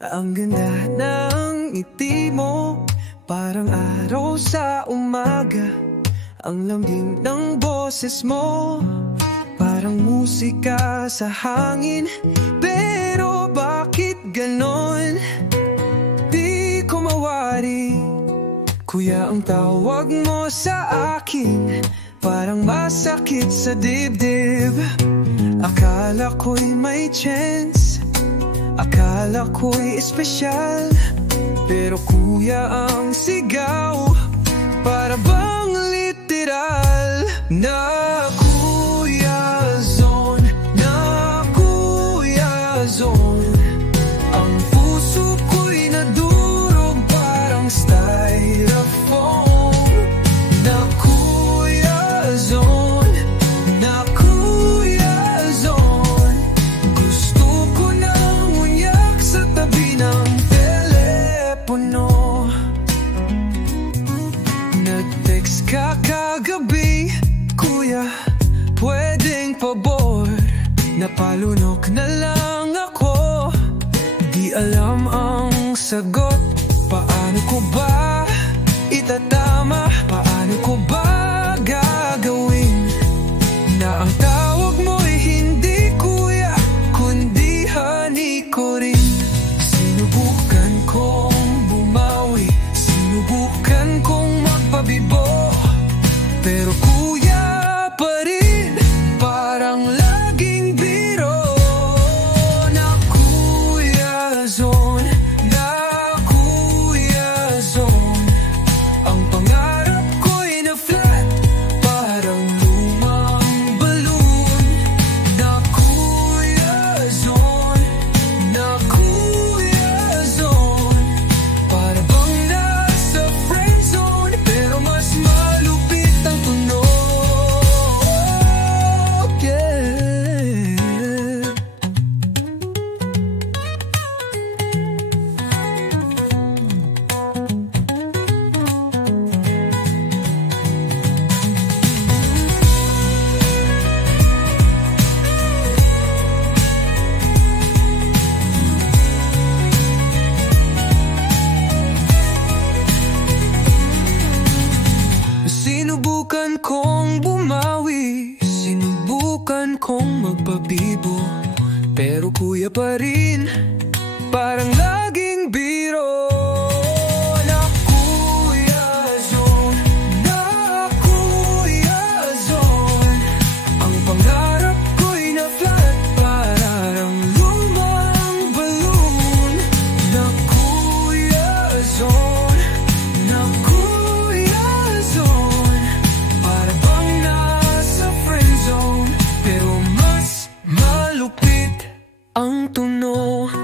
Ang ganda ng ngiti mo, parang araw sa umaga. Ang lambing ng boses mo, parang musika sa hangin. Pero bakit ganon? Di ko mawari, kuya, ang tawag mo sa akin parang masakit sa dibdib. Akala ko'y may chance, akala ko'y espesyal, pero kuya, ang sigaw para bang literal. Na kuya zone, na kuya zone. Ang puso ko'y nadurog parang styrofoam. Na kuya zone, na kuya zone. Gusto ko nang unyak sa tabi ng telepono. Nag-text ka kagabi, kuya, pwedeng pabor. Napalunok na lang ako, di alam ang sagot. Paano ko ba itatama? Paano ko ba gagawin na ang tawag mo'y hindi kuya, kundi honey ko rin? Sinubukan kong bumawi, sinubukan kong magpabibo, pero kuya pa rin, parang laging biro. Na kuya zone, na kuya zone. Ang pangarap ko'y na-flat, parang lumang balloon. Na kuya zone, na kuya zone. Para bang nasa friend zone, pero mas malupit ang tunog. Yeah. Sinubukan kong bumawi, sinubukan kong magpabibo, pero kuya pa rin, parang laging biro. Na kuya zone, na kuya zone. Ang pangarap ko'y na-flat, parang lumang balloon. Na kuya zone, na kuya zone. Para bang nasa friend zone, pero mas malupit ang tunog.